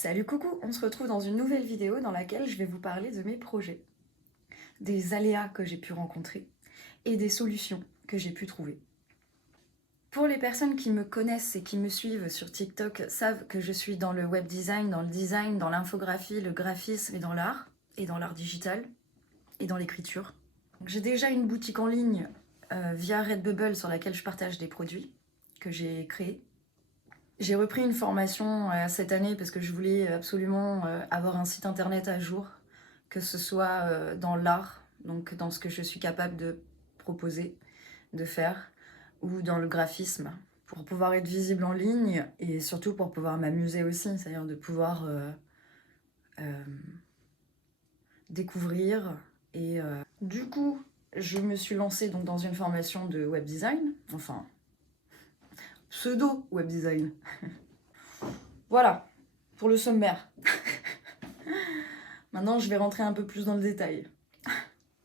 Salut coucou, on se retrouve dans une nouvelle vidéo dans laquelle je vais vous parler de mes projets, des aléas que j'ai pu rencontrer et des solutions que j'ai pu trouver. Pour les personnes qui me connaissent et qui me suivent sur TikTok savent que je suis dans le web design, dans l'infographie, le graphisme et dans l'art digital et dans l'écriture. J'ai déjà une boutique en ligne via Redbubble sur laquelle je partage des produits que j'ai créés. J'ai repris une formation cette année parce que je voulais absolument avoir un site internet à jour, que ce soit dans l'art, donc dans ce que je suis capable de proposer, de faire, ou dans le graphisme, pour pouvoir être visible en ligne et surtout pour pouvoir m'amuser aussi, c'est-à-dire de pouvoir euh, découvrir. Et du coup, je me suis lancée donc dans une formation de web design, enfin, pseudo web design. Voilà, pour le sommaire. Maintenant, je vais rentrer un peu plus dans le détail.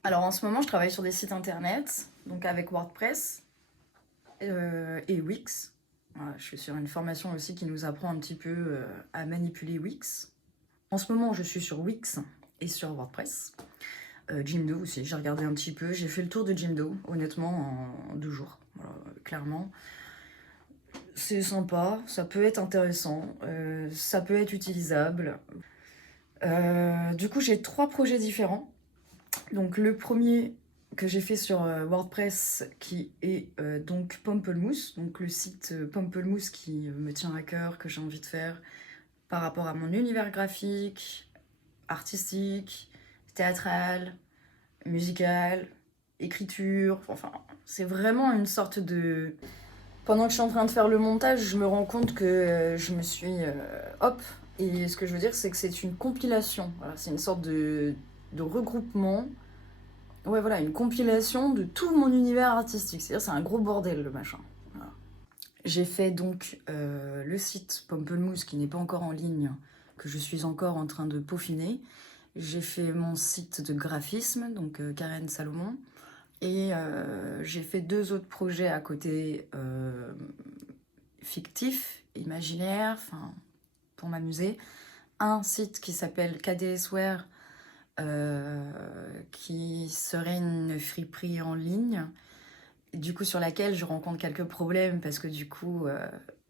Alors, en ce moment, je travaille sur des sites internet, donc avec WordPress et Wix. Voilà, je suis sur une formation aussi qui nous apprend un petit peu à manipuler Wix. En ce moment, je suis sur Wix et sur WordPress. Jimdo aussi, j'ai regardé un petit peu. J'ai fait le tour de Jimdo, honnêtement, en 2 jours. Voilà, clairement. C'est sympa, ça peut être intéressant, ça peut être utilisable. Du coup, j'ai 3 projets différents. Donc, le premier que j'ai fait sur WordPress, qui est donc Pamplemousse, donc le site Pamplemousse qui me tient à cœur, que j'ai envie de faire par rapport à mon univers graphique, artistique, théâtral, musical, écriture. Enfin, c'est vraiment une sorte de... Pendant que je suis en train de faire le montage, je me rends compte que je me suis... hop. Et ce que je veux dire, c'est que c'est une compilation. Voilà, c'est une sorte de regroupement. Ouais, voilà, une compilation de tout mon univers artistique. C'est-à-dire, c'est un gros bordel, le machin. Voilà. J'ai fait donc le site Pamplemousse, qui n'est pas encore en ligne, que je suis encore en train de peaufiner. J'ai fait mon site de graphisme, donc Karen Salomon. Et j'ai fait 2 autres projets à côté fictifs, imaginaires, enfin, pour m'amuser. Un site qui s'appelle KDSware, qui serait une friperie en ligne, du coup sur laquelle je rencontre quelques problèmes parce que du coup,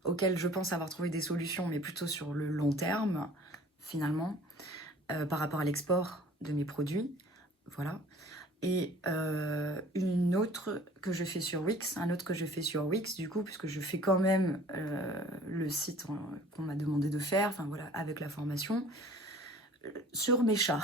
auxquels je pense avoir trouvé des solutions, mais plutôt sur le long terme, finalement, par rapport à l'export de mes produits. Voilà. Et une autre que je fais sur Wix, un autre que je fais sur Wix, du coup, puisque je fais quand même le site qu'on m'a demandé de faire, enfin voilà, avec la formation, sur mes chats.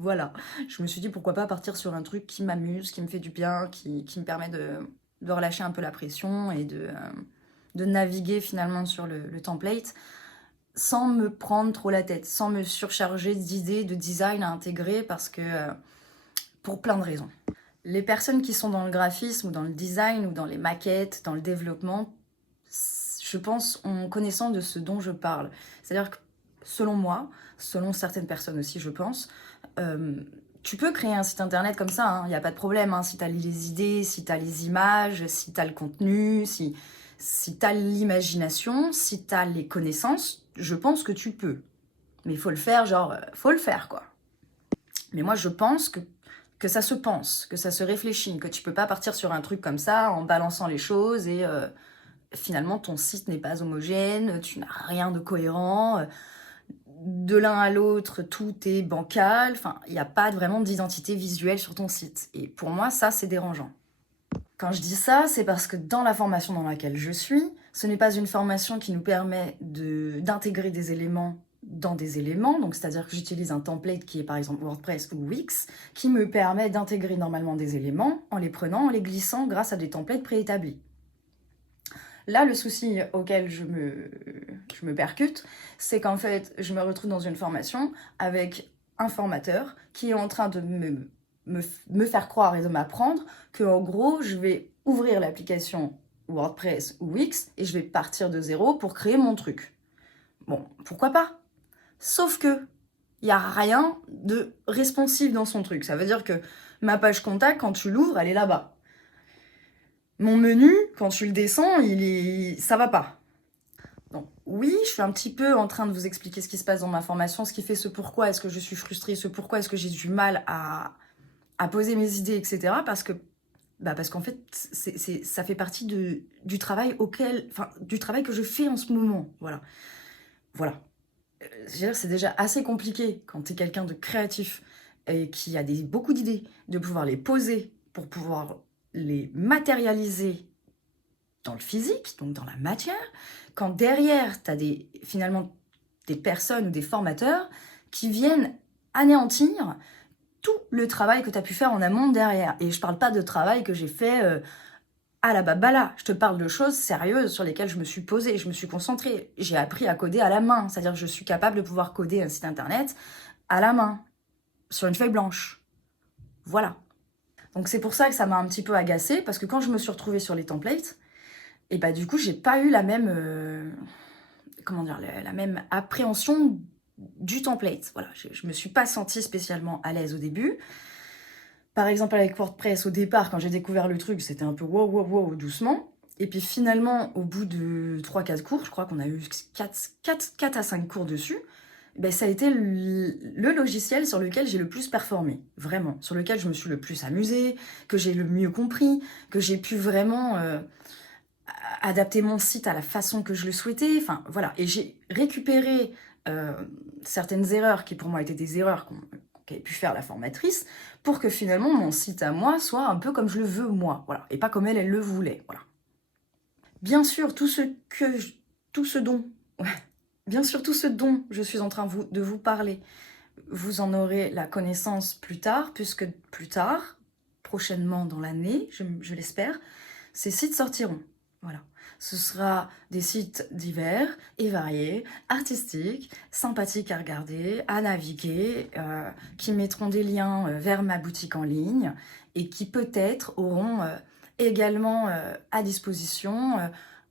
Voilà, je me suis dit pourquoi pas partir sur un truc qui m'amuse, qui me fait du bien, qui me permet de relâcher un peu la pression et de naviguer finalement sur le template sans me prendre trop la tête, sans me surcharger d'idées, de design à intégrer parce que pour plein de raisons. Les personnes qui sont dans le graphisme ou dans le design ou dans les maquettes, dans le développement, je pense, ont connaissance de ce dont je parle. C'est-à-dire que selon moi, selon certaines personnes aussi, je pense, tu peux créer un site internet comme ça, il n'y a pas de problème, si tu as les idées, si tu as les images, si tu as le contenu, si tu as l'imagination, si tu as les connaissances, je pense que tu peux. Mais il faut le faire, faut le faire, quoi. Mais moi, je pense que ça se pense, que ça se réfléchit, que tu peux pas partir sur un truc comme ça en balançant les choses et finalement ton site n'est pas homogène, tu n'as rien de cohérent, de l'un à l'autre tout est bancal, enfin il n'y a pas vraiment d'identité visuelle sur ton site. Et pour moi ça c'est dérangeant. Quand je dis ça, c'est parce que dans la formation dans laquelle je suis, ce n'est pas une formation qui nous permet d'intégrer des éléments dans des éléments, donc c'est-à-dire que j'utilise un template qui est par exemple WordPress ou Wix, qui me permet d'intégrer normalement des éléments en les prenant, en les glissant grâce à des templates préétablis. Là, le souci auquel je me percute, c'est qu'en fait, je me retrouve dans une formation avec un formateur qui est en train de me faire croire et de m'apprendre qu'en gros, je vais ouvrir l'application WordPress ou Wix et je vais partir de zéro pour créer mon truc. Bon, pourquoi pas? Sauf que il n'y a rien de responsive dans son truc. Ça veut dire que ma page contact, quand tu l'ouvres, elle est là-bas. Mon menu, quand tu le descends, ça va pas. Donc oui, je suis un petit peu en train de vous expliquer ce qui se passe dans ma formation, ce qui fait ce pourquoi est-ce que je suis frustrée, ce pourquoi est-ce que j'ai du mal à poser mes idées, etc. Parce qu'en fait, ça fait partie du travail du travail que je fais en ce moment. Voilà. Voilà. Je veux dire, c'est déjà assez compliqué quand tu es quelqu'un de créatif et qui a beaucoup d'idées, de pouvoir les poser pour pouvoir les matérialiser dans le physique, donc dans la matière, quand derrière, tu as finalement des personnes ou des formateurs qui viennent anéantir tout le travail que tu as pu faire en amont derrière. Et je parle pas de travail que j'ai fait à la babala, je te parle de choses sérieuses sur lesquelles je me suis posée, je me suis concentrée. J'ai appris à coder à la main, c'est-à-dire que je suis capable de pouvoir coder un site internet à la main, sur une feuille blanche. Voilà. Donc c'est pour ça que ça m'a un petit peu agacée, parce que quand je me suis retrouvée sur les templates, et bah du coup j'ai pas eu la même la même appréhension du template. Voilà, je me suis pas sentie spécialement à l'aise au début. Par exemple avec WordPress, au départ, quand j'ai découvert le truc, c'était un peu wow, doucement. Et puis finalement, au bout de 3-4 cours, je crois qu'on a eu 4 à 5 cours dessus, ben, ça a été le logiciel sur lequel j'ai le plus performé, vraiment, sur lequel je me suis le plus amusée, que j'ai le mieux compris, que j'ai pu vraiment adapter mon site à la façon que je le souhaitais. Enfin, voilà. Et j'ai récupéré certaines erreurs qui pour moi étaient des erreurs qu'avait pu faire la formatrice pour que finalement mon site à moi soit un peu comme je le veux moi, voilà, et pas comme elle le voulait, voilà. Bien sûr, tout ce dont je suis en train de vous parler, vous en aurez la connaissance plus tard, puisque plus tard, prochainement dans l'année, je l'espère, ces sites sortiront. Voilà. Ce sera des sites divers et variés, artistiques, sympathiques à regarder, à naviguer, qui mettront des liens vers ma boutique en ligne et qui peut-être auront également à disposition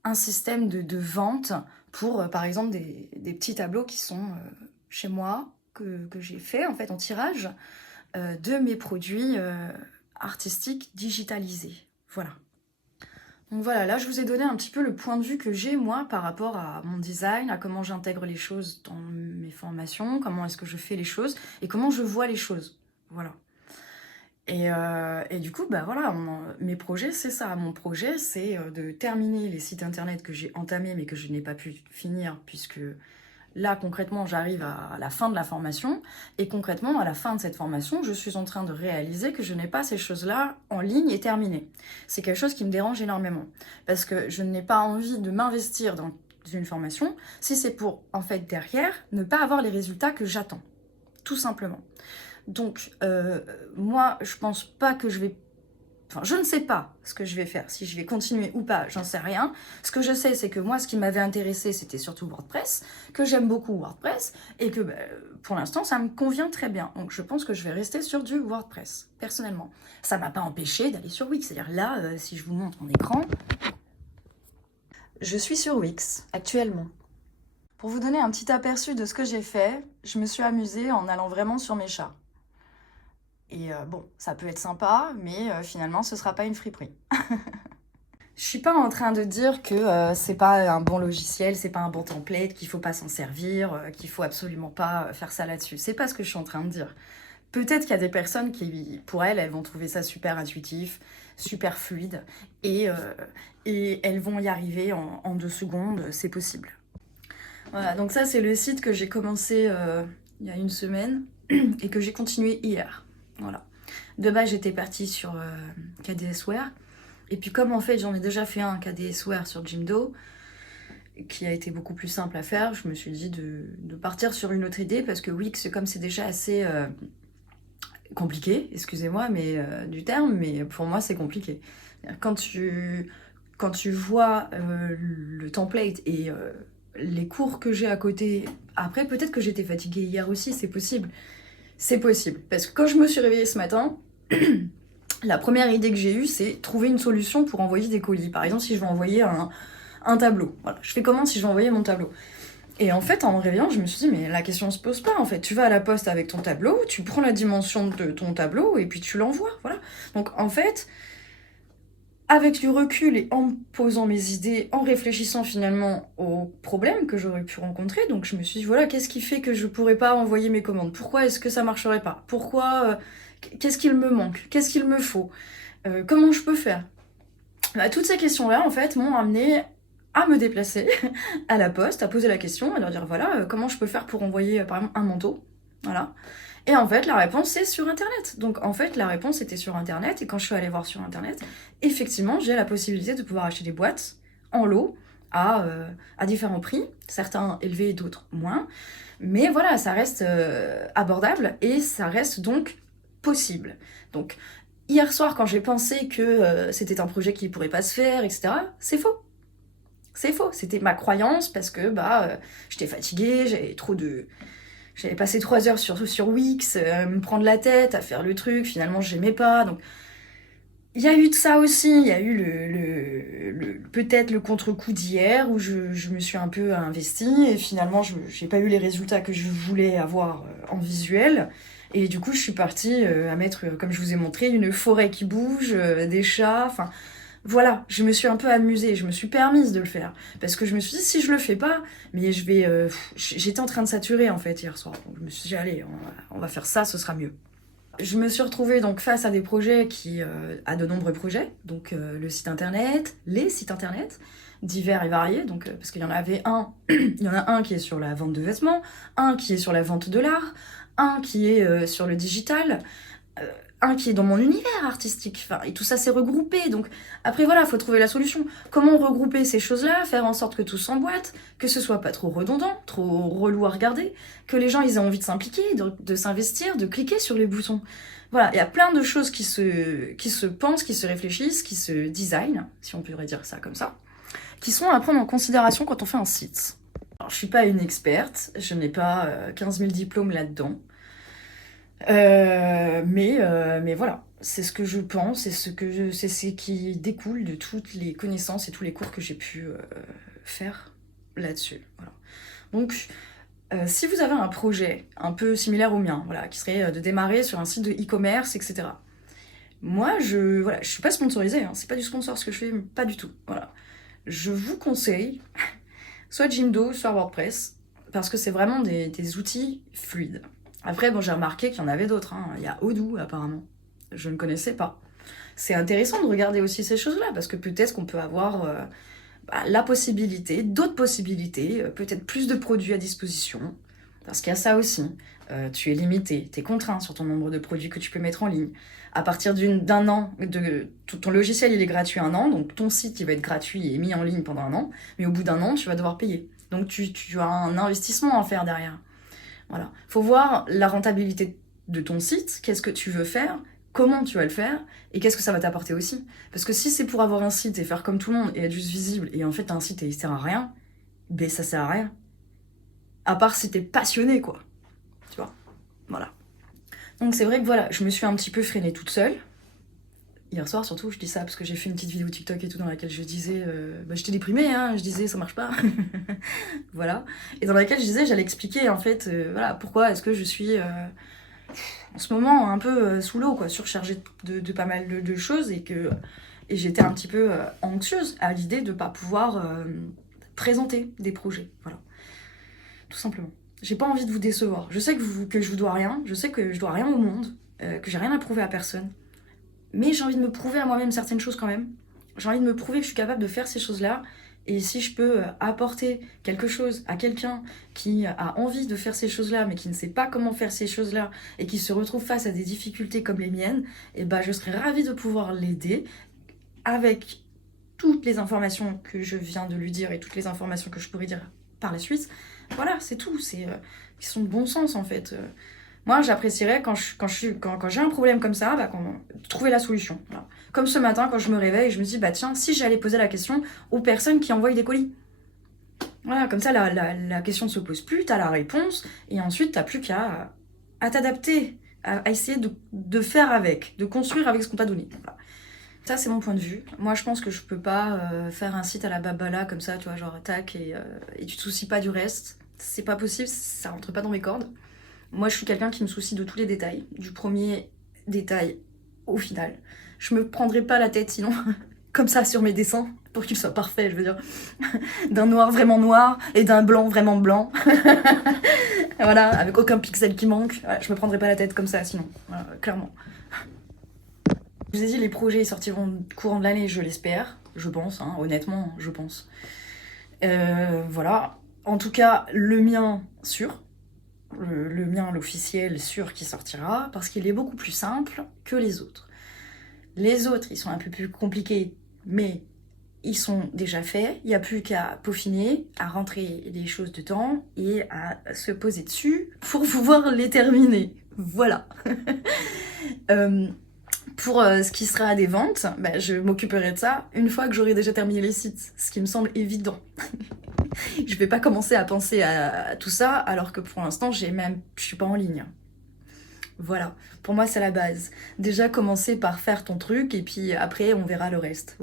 un système de vente pour, par exemple, des petits tableaux qui sont chez moi, que j'ai fait en fait en tirage de mes produits artistiques digitalisés. Voilà. Donc voilà, là je vous ai donné un petit peu le point de vue que j'ai moi par rapport à mon design, à comment j'intègre les choses dans mes formations, comment est-ce que je fais les choses et comment je vois les choses. Voilà. Et du coup, bah voilà, mes projets, c'est ça. Mon projet, c'est de terminer les sites internet que j'ai entamés mais que je n'ai pas pu finir puisque là, concrètement, j'arrive à la fin de la formation et concrètement, à la fin de cette formation, je suis en train de réaliser que je n'ai pas ces choses-là en ligne et terminées. C'est quelque chose qui me dérange énormément parce que je n'ai pas envie de m'investir dans une formation si c'est pour, en fait, derrière, ne pas avoir les résultats que j'attends, tout simplement. Donc, moi, je pense pas que je vais... Enfin, je ne sais pas ce que je vais faire, si je vais continuer ou pas, j'en sais rien. Ce que je sais, c'est que moi, ce qui m'avait intéressé, c'était surtout WordPress, que j'aime beaucoup WordPress, et que pour l'instant, ça me convient très bien. Donc, je pense que je vais rester sur du WordPress, personnellement. Ça m'a pas empêché d'aller sur Wix. C'est-à-dire là, si je vous montre mon écran, je suis sur Wix, actuellement. Pour vous donner un petit aperçu de ce que j'ai fait, je me suis amusée en allant vraiment sur mes chats. Et bon, ça peut être sympa, mais finalement, ce sera pas une friperie. Je suis pas en train de dire que c'est pas un bon logiciel, c'est pas un bon template, qu'il faut pas s'en servir, qu'il faut absolument pas faire ça là-dessus. C'est pas ce que je suis en train de dire. Peut-être qu'il y a des personnes qui, pour elles vont trouver ça super intuitif, super fluide, et elles vont y arriver en 2 secondes, c'est possible. Voilà, donc ça c'est le site que j'ai commencé il y a 1 semaine et que j'ai continué hier. Voilà. De base, j'étais partie sur KDSware. Et puis comme en fait, j'en ai déjà fait un KDSware sur Jimdo, qui a été beaucoup plus simple à faire, je me suis dit de partir sur une autre idée, parce que Wix, comme c'est déjà assez compliqué, excusez-moi du terme, mais pour moi, c'est compliqué. Quand tu vois le template et les cours que j'ai à côté, après, peut-être que j'étais fatiguée hier aussi, c'est possible. C'est possible, parce que quand je me suis réveillée ce matin, la première idée que j'ai eue, c'est trouver une solution pour envoyer des colis. Par exemple, si je veux envoyer un tableau. Voilà, je fais comment si je veux envoyer mon tableau? Et en fait, en me réveillant, je me suis dit, mais la question se pose pas, en fait. Tu vas à la poste avec ton tableau, tu prends la dimension de ton tableau, et puis tu l'envoies, voilà. Donc, en fait, avec du recul et en me posant mes idées, en réfléchissant finalement aux problèmes que j'aurais pu rencontrer, donc je me suis dit, voilà, qu'est-ce qui fait que je pourrais pas envoyer mes commandes? Pourquoi est-ce que ça marcherait pas? Pourquoi, qu'est-ce qu'il me manque? Qu'est-ce qu'il me faut? Comment je peux faire? Bah, toutes ces questions-là, en fait, m'ont amené à me déplacer à la poste, à poser la question, à leur dire, voilà, comment je peux faire pour envoyer, par exemple, un manteau? Voilà. Et en fait, la réponse, c'est sur Internet. Donc, en fait, la réponse était sur Internet. Et quand je suis allée voir sur Internet, effectivement, j'ai la possibilité de pouvoir acheter des boîtes en lot à différents prix, certains élevés, d'autres moins. Mais voilà, ça reste abordable et ça reste donc possible. Donc, hier soir, quand j'ai pensé que c'était un projet qui ne pourrait pas se faire, etc., c'est faux. C'est faux. C'était ma croyance parce que j'étais fatiguée, j'avais passé 3 heures sur Wix, me prendre la tête à faire le truc, finalement j'aimais pas. Donc il y a eu de ça aussi, il y a eu peut-être le contre-coup d'hier où je me suis un peu investie et finalement j'ai pas eu les résultats que je voulais avoir en visuel. Et du coup je suis partie à mettre, comme je vous ai montré, une forêt qui bouge, des chats, enfin voilà, je me suis un peu amusée, je me suis permise de le faire. Parce que je me suis dit, si je le fais pas, mais je vais. J'étais en train de saturer en fait hier soir. Donc je me suis dit, allez, on va faire ça, ce sera mieux. Je me suis retrouvée donc face à des projets à de nombreux projets. Donc le site internet, les sites internet, divers et variés. Donc, parce qu'il y en avait il y en a un qui est sur la vente de vêtements, un qui est sur la vente de l'art, un qui est sur le digital. Un qui est dans mon univers artistique, enfin, et tout ça s'est regroupé, donc après voilà, faut trouver la solution. Comment regrouper ces choses-là, faire en sorte que tout s'emboîte, que ce soit pas trop redondant, trop relou à regarder, que les gens ils aient envie de s'impliquer, de s'investir, de cliquer sur les boutons. Voilà, il y a plein de choses qui se pensent, qui se réfléchissent, qui se designent, si on pourrait dire ça comme ça, qui sont à prendre en considération quand on fait un site. Alors, je suis pas une experte, je n'ai pas 15 000 diplômes là-dedans, mais voilà, c'est ce que je pense, c'est ce qui découle de toutes les connaissances et tous les cours que j'ai pu faire là-dessus. Voilà. Donc, si vous avez un projet un peu similaire au mien, voilà, qui serait de démarrer sur un site de e-commerce, etc. Moi, je suis pas sponsorisée, hein, c'est pas du sponsor ce que je fais, pas du tout. Voilà. Je vous conseille soit Jimdo, soit WordPress, parce que c'est vraiment des outils fluides. Après, bon, j'ai remarqué qu'il y en avait d'autres. Hein. Il y a Odoo, apparemment. Je ne connaissais pas. C'est intéressant de regarder aussi ces choses-là, parce que peut-être qu'on peut avoir la possibilité, d'autres possibilités, peut-être plus de produits à disposition. Parce qu'il y a ça aussi. Tu es limité, tu es contraint sur ton nombre de produits que tu peux mettre en ligne. À partir d'un an, ton logiciel il est gratuit 1 an, donc ton site il va être gratuit et mis en ligne pendant 1 an, mais au bout d'1 an, tu vas devoir payer. Donc tu as un investissement à faire derrière. Voilà. Faut voir la rentabilité de ton site, qu'est-ce que tu veux faire, comment tu vas le faire, et qu'est-ce que ça va t'apporter aussi. Parce que si c'est pour avoir un site et faire comme tout le monde et être juste visible, et en fait t'as un site et il sert à rien, ben ça sert à rien. À part si t'es passionné, quoi. Tu vois. Voilà. Donc c'est vrai que voilà, je me suis un petit peu freinée toute seule. Hier soir surtout, je dis ça parce que j'ai fait une petite vidéo TikTok et tout dans laquelle je disais... j'étais déprimée, hein, je disais ça marche pas. Voilà. Et dans laquelle je disais, j'allais expliquer en fait, voilà, pourquoi est-ce que je suis en ce moment un peu sous l'eau, quoi, surchargée de pas mal de choses et j'étais un petit peu anxieuse à l'idée de pas pouvoir présenter des projets. Voilà. Tout simplement. J'ai pas envie de vous décevoir. Je sais que je vous dois rien, je sais que je dois rien au monde, que j'ai rien à prouver à personne. Mais j'ai envie de me prouver à moi-même certaines choses quand même. J'ai envie de me prouver que je suis capable de faire ces choses-là. Et si je peux apporter quelque chose à quelqu'un qui a envie de faire ces choses-là, mais qui ne sait pas comment faire ces choses-là, et qui se retrouve face à des difficultés comme les miennes, et ben je serais ravie de pouvoir l'aider avec toutes les informations que je viens de lui dire et toutes les informations que je pourrais dire par la suite. Voilà, c'est tout. C'est question de bon sens en fait. Moi, j'apprécierais quand j'ai un problème comme ça, trouver la solution. Voilà. Comme ce matin, quand je me réveille, je me dis, bah tiens, si j'allais poser la question aux personnes qui envoient des colis. Voilà, comme ça, la question ne se pose plus, t'as la réponse, et ensuite, t'as plus qu'à t'adapter, à essayer de faire avec, de construire avec ce qu'on t'a donné. Voilà. Ça, c'est mon point de vue. Moi, je pense que je peux pas faire un site à la babala comme ça, tu vois, genre tac, et tu te soucies pas du reste. C'est pas possible, ça rentre pas dans mes cordes. Moi, je suis quelqu'un qui me soucie de tous les détails, du premier détail au final. Je me prendrai pas la tête sinon. comme ça sur mes dessins, pour qu'ils soient parfaits, je veux dire. D'un noir vraiment noir et d'un blanc vraiment blanc. Voilà, avec aucun pixel qui manque. Voilà, je me prendrai pas la tête comme ça sinon, voilà, clairement. Je vous ai dit, les projets sortiront courant de l'année, je l'espère. Je pense, hein, honnêtement, je pense. Voilà. En tout cas, le mien, sûr. Le mien, l'officiel, sûr qui sortira, parce qu'il est beaucoup plus simple que les autres. Les autres, ils sont un peu plus compliqués, mais ils sont déjà faits. Il n'y a plus qu'à peaufiner, à rentrer les choses dedans et à se poser dessus pour pouvoir les terminer. Voilà. Pour ce qui sera des ventes, bah, je m'occuperai de ça une fois que j'aurai déjà terminé les sites, ce qui me semble évident. Je vais pas commencer à penser à tout ça alors que pour l'instant je suis pas en ligne. Voilà, pour moi c'est la base. Déjà commencer par faire ton truc et puis après on verra le reste.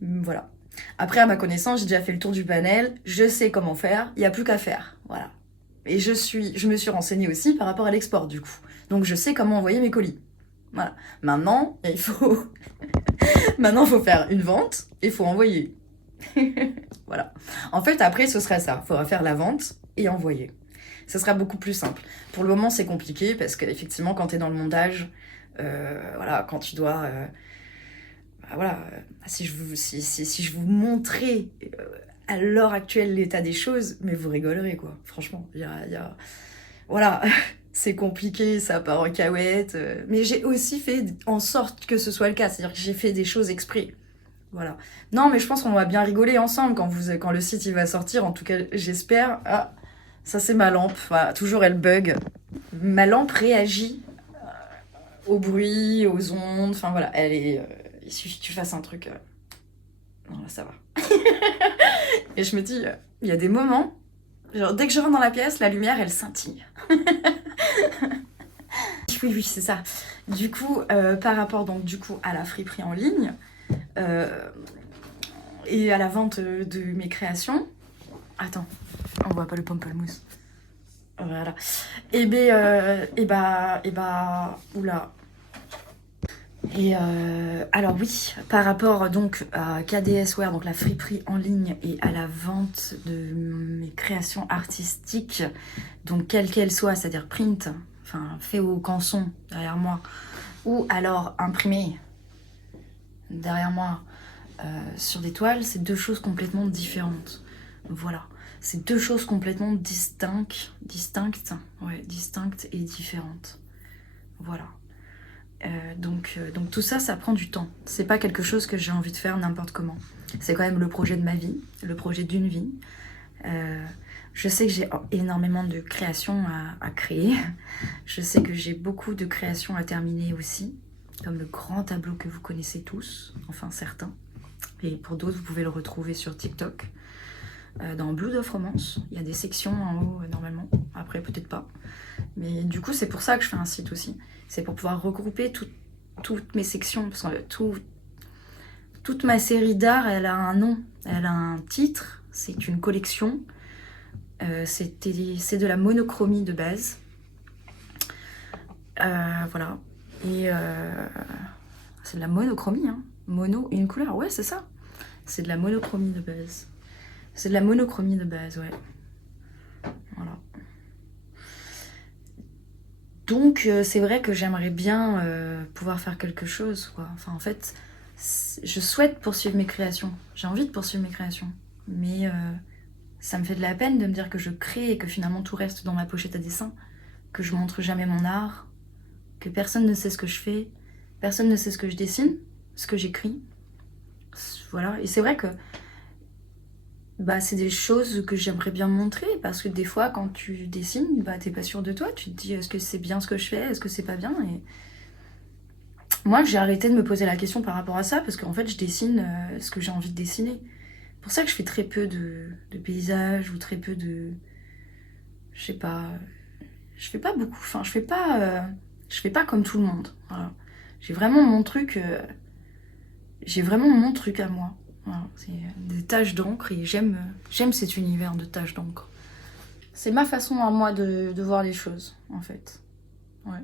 Voilà. Après à ma connaissance j'ai déjà fait le tour du panel, je sais comment faire, il n'y a plus qu'à faire. Voilà. Et je me suis renseignée aussi par rapport à l'export du coup. Donc je sais comment envoyer mes colis. Voilà. Maintenant, Maintenant, faut faire une vente et faut envoyer. Voilà. En fait, après, ce sera ça. Il faudra faire la vente et envoyer. Ce sera beaucoup plus simple. Pour le moment, c'est compliqué parce qu'effectivement, quand tu es dans le montage, voilà, quand tu dois... voilà, si je vous montrais à l'heure actuelle l'état des choses, mais vous rigolerez, quoi. Franchement, voilà, c'est compliqué, ça part en cahuète. Mais j'ai aussi fait en sorte que ce soit le cas. C'est-à-dire que j'ai fait des choses exprès. Voilà. Non, mais je pense qu'on va bien rigoler ensemble quand le site il va sortir. En tout cas, j'espère. Ah, ça c'est ma lampe. Voilà, toujours elle bug. Ma lampe réagit au bruit, aux ondes. Enfin voilà, elle est. Il suffit que tu fasses un truc. Non, là ça va. Et je me dis, il y a des moments. Genre, dès que je rentre dans la pièce, la lumière elle scintille. Oui, c'est ça. Du coup, par rapport donc du coup à la friperie en ligne. Et à la vente de mes créations. Attends, on voit pas le pamplemousse. Voilà. Oula. Alors oui, par rapport donc à KDSware, donc la friperie en ligne et à la vente de mes créations artistiques, donc quelle qu'elle soit, c'est-à-dire print, enfin fait au canson derrière moi, ou alors imprimé derrière moi, sur des toiles, c'est deux choses complètement différentes. Voilà. C'est deux choses complètement distinctes et différentes. Voilà. Donc tout ça, ça prend du temps. C'est pas quelque chose que j'ai envie de faire n'importe comment. C'est quand même le projet de ma vie, le projet d'une vie. Je sais que j'ai énormément de créations à créer. Je sais que j'ai beaucoup de créations à terminer aussi, comme le grand tableau que vous connaissez tous, enfin certains. Et pour d'autres, vous pouvez le retrouver sur TikTok. Dans Blood of Romance, il y a des sections en haut normalement, après peut-être pas. Mais du coup, c'est pour ça que je fais un site aussi. C'est pour pouvoir regrouper toutes mes sections, parce que toute ma série d'art, elle a un nom, elle a un titre, c'est une collection. C'est de la monochromie de base. Voilà. Et c'est de la monochromie, hein. Mono, une couleur, ouais, c'est ça. C'est de la monochromie de base. C'est de la monochromie de base, ouais. Voilà. Donc, c'est vrai que j'aimerais bien pouvoir faire quelque chose, quoi. Enfin, en fait, je souhaite poursuivre mes créations. J'ai envie de poursuivre mes créations. Mais ça me fait de la peine de me dire que je crée et que finalement tout reste dans ma pochette à dessin. Que je montre jamais mon art. Que personne ne sait ce que je fais. Personne ne sait ce que je dessine, ce que j'écris. Voilà. Et c'est vrai que c'est des choses que j'aimerais bien montrer, parce que des fois quand tu dessines, t'es pas sûr de toi, tu te dis est-ce que c'est bien ce que je fais, est-ce que c'est pas bien. Et moi j'ai arrêté de me poser la question par rapport à ça, parce qu'en fait je dessine ce que j'ai envie de dessiner. C'est pour ça que je fais très peu de paysages, ou très peu de... Je sais pas... Je fais pas beaucoup, enfin je fais pas comme tout le monde. Voilà. J'ai vraiment mon truc à moi. Voilà, c'est des taches d'encre et j'aime cet univers de taches d'encre. C'est ma façon à moi de voir les choses, en fait. Ouais.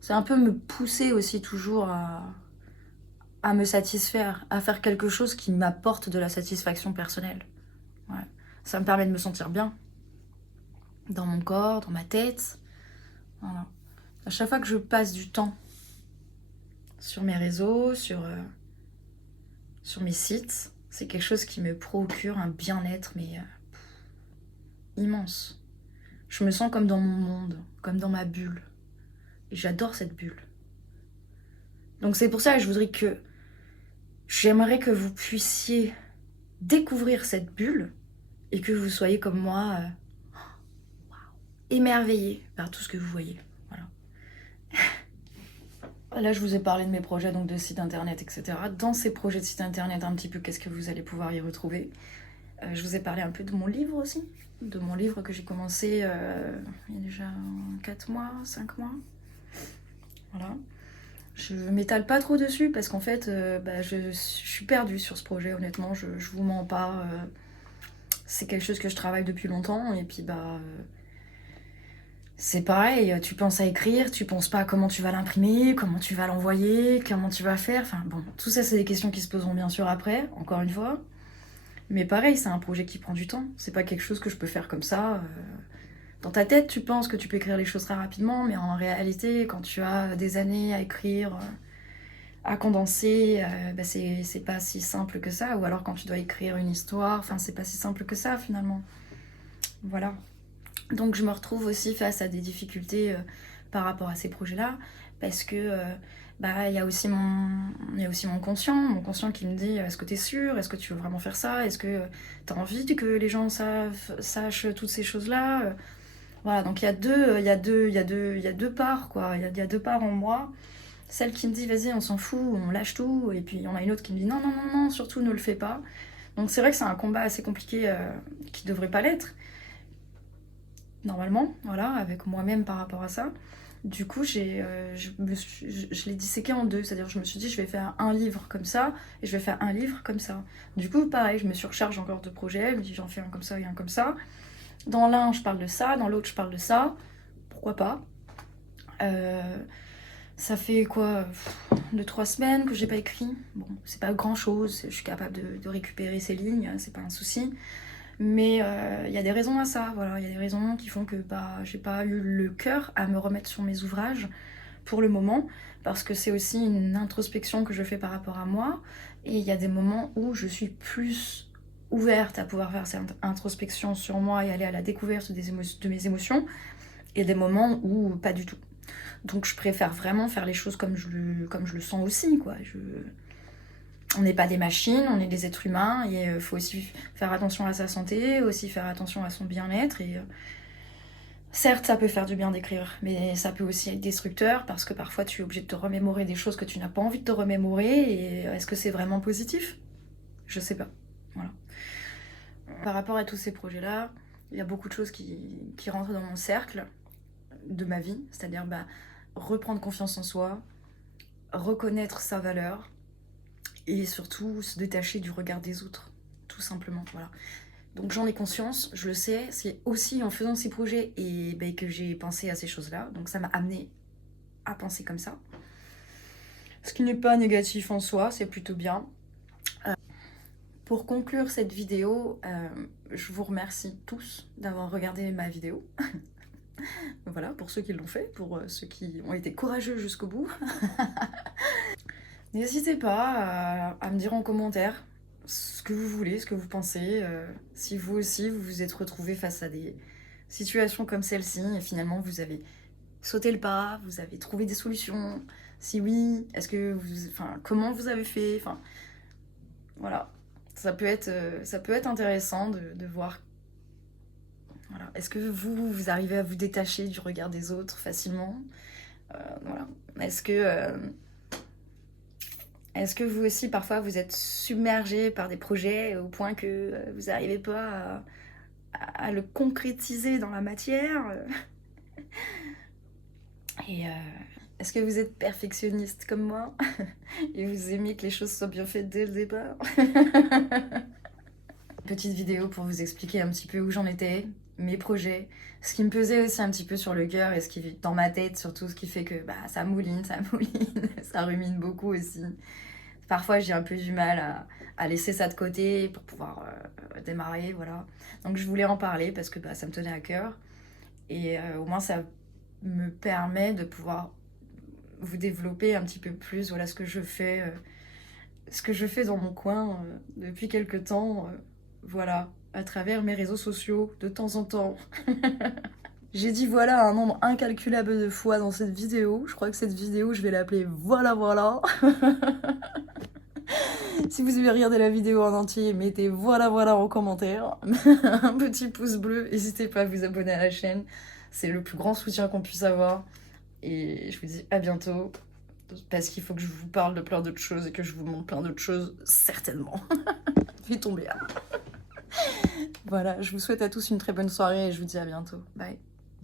C'est un peu me pousser aussi toujours à à me satisfaire, à faire quelque chose qui m'apporte de la satisfaction personnelle. Ouais. Ça me permet de me sentir bien dans mon corps, dans ma tête. Voilà. À chaque fois que je passe du temps sur mes réseaux, sur mes sites, c'est quelque chose qui me procure un bien-être, mais immense. Je me sens comme dans mon monde, comme dans ma bulle. Et j'adore cette bulle. Donc c'est pour ça que j'aimerais que vous puissiez découvrir cette bulle et que vous soyez comme moi émerveillés par tout ce que vous voyez. Voilà. Là, je vous ai parlé de mes projets, donc de site internet, etc. Dans ces projets de site internet, un petit peu, qu'est-ce que vous allez pouvoir y retrouver. Je vous ai parlé un peu de mon livre aussi, de mon livre que j'ai commencé il y a déjà 4 mois, 5 mois. Voilà. Je m'étale pas trop dessus parce qu'en fait, je suis perdue sur ce projet, honnêtement, je vous mens pas. C'est quelque chose que je travaille depuis longtemps et puis c'est pareil, tu penses à écrire, tu penses pas à comment tu vas l'imprimer, comment tu vas l'envoyer, comment tu vas faire, enfin bon, tout ça c'est des questions qui se poseront bien sûr après, encore une fois. Mais pareil, c'est un projet qui prend du temps, c'est pas quelque chose que je peux faire comme ça. Dans ta tête, tu penses que tu peux écrire les choses très rapidement, mais en réalité, quand tu as des années à écrire, à condenser, c'est pas si simple que ça. Ou alors quand tu dois écrire une histoire, enfin c'est pas si simple que ça finalement. Voilà. Donc je me retrouve aussi face à des difficultés par rapport à ces projets-là, parce que il y a aussi mon conscient qui me dit est-ce que t'es sûr, est-ce que tu veux vraiment faire ça, est-ce que t'as envie que les gens sachent toutes ces choses-là. Voilà, donc il y a deux parts quoi, il y a deux parts en moi. Celle qui me dit vas-y on s'en fout, on lâche tout, et puis il y en a une autre qui me dit non non non non surtout ne le fais pas. Donc c'est vrai que c'est un combat assez compliqué qui devrait pas l'être normalement, voilà, avec moi-même par rapport à ça. Du coup, je l'ai disséqué en deux, c'est-à-dire je me suis dit je vais faire un livre comme ça et je vais faire un livre comme ça. Du coup, pareil, je me surcharge encore de projets, je me dis j'en fais un comme ça et un comme ça. Dans l'un, je parle de ça, dans l'autre, je parle de ça. Pourquoi pas. Ça fait quoi 2-3 semaines que j'ai pas écrit. Bon, c'est pas grand-chose, je suis capable de récupérer ces lignes, c'est pas un souci. Mais il y a des raisons à ça, voilà, il y a des raisons qui font que j'ai pas eu le cœur à me remettre sur mes ouvrages pour le moment, parce que c'est aussi une introspection que je fais par rapport à moi, et il y a des moments où je suis plus ouverte à pouvoir faire cette introspection sur moi et aller à la découverte de mes émotions, et des moments où pas du tout. Donc je préfère vraiment faire les choses comme je le sens aussi, quoi. On n'est pas des machines, on est des êtres humains et il faut aussi faire attention à sa santé, aussi faire attention à son bien-être. Et certes, ça peut faire du bien d'écrire, mais ça peut aussi être destructeur parce que parfois tu es obligé de te remémorer des choses que tu n'as pas envie de te remémorer. Et est-ce que c'est vraiment positif? Je sais pas. Voilà. Par rapport à tous ces projets-là, il y a beaucoup de choses qui rentrent dans mon cercle de ma vie, c'est-à-dire reprendre confiance en soi, reconnaître sa valeur, et surtout se détacher du regard des autres, tout simplement, voilà. Donc j'en ai conscience, je le sais, c'est aussi en faisant ces projets et que j'ai pensé à ces choses-là, donc ça m'a amené à penser comme ça. Ce qui n'est pas négatif en soi, c'est plutôt bien. Pour conclure cette vidéo, je vous remercie tous d'avoir regardé ma vidéo. Voilà, pour ceux qui l'ont fait, pour ceux qui ont été courageux jusqu'au bout. N'hésitez pas à me dire en commentaire ce que vous voulez, ce que vous pensez, si vous aussi vous vous êtes retrouvés face à des situations comme celle-ci et finalement vous avez sauté le pas, vous avez trouvé des solutions. Si oui, comment vous avez fait, voilà, ça peut être intéressant de voir. Voilà. Est-ce que vous arrivez à vous détacher du regard des autres facilement? Voilà. Est-ce que vous aussi, parfois, vous êtes submergé par des projets au point que vous n'arrivez pas à le concrétiser dans la matière? Et est-ce que vous êtes perfectionniste comme moi? Et vous aimez que les choses soient bien faites dès le départ? Petite vidéo pour vous expliquer un petit peu où j'en étais, mes projets, ce qui me pesait aussi un petit peu sur le cœur et ce qui, dans ma tête, surtout ce qui fait que ça mouline, ça rumine beaucoup aussi. Parfois, j'ai un peu du mal à laisser ça de côté pour pouvoir démarrer, voilà. Donc, je voulais en parler parce que bah, ça me tenait à cœur. Et au moins, ça me permet de pouvoir vous développer un petit peu plus, voilà, ce que je fais dans mon coin depuis quelques temps, voilà, à travers mes réseaux sociaux, de temps en temps. J'ai dit voilà un nombre incalculable de fois dans cette vidéo. Je crois que cette vidéo, je vais l'appeler voilà voilà. Si vous aimez regarder la vidéo en entier, mettez voilà voilà en commentaire. Un petit pouce bleu. N'hésitez pas à vous abonner à la chaîne. C'est le plus grand soutien qu'on puisse avoir. Et je vous dis à bientôt. Parce qu'il faut que je vous parle de plein d'autres choses et que je vous montre plein d'autres choses, certainement. Fais tomber. Voilà, je vous souhaite à tous une très bonne soirée et je vous dis à bientôt. Bye.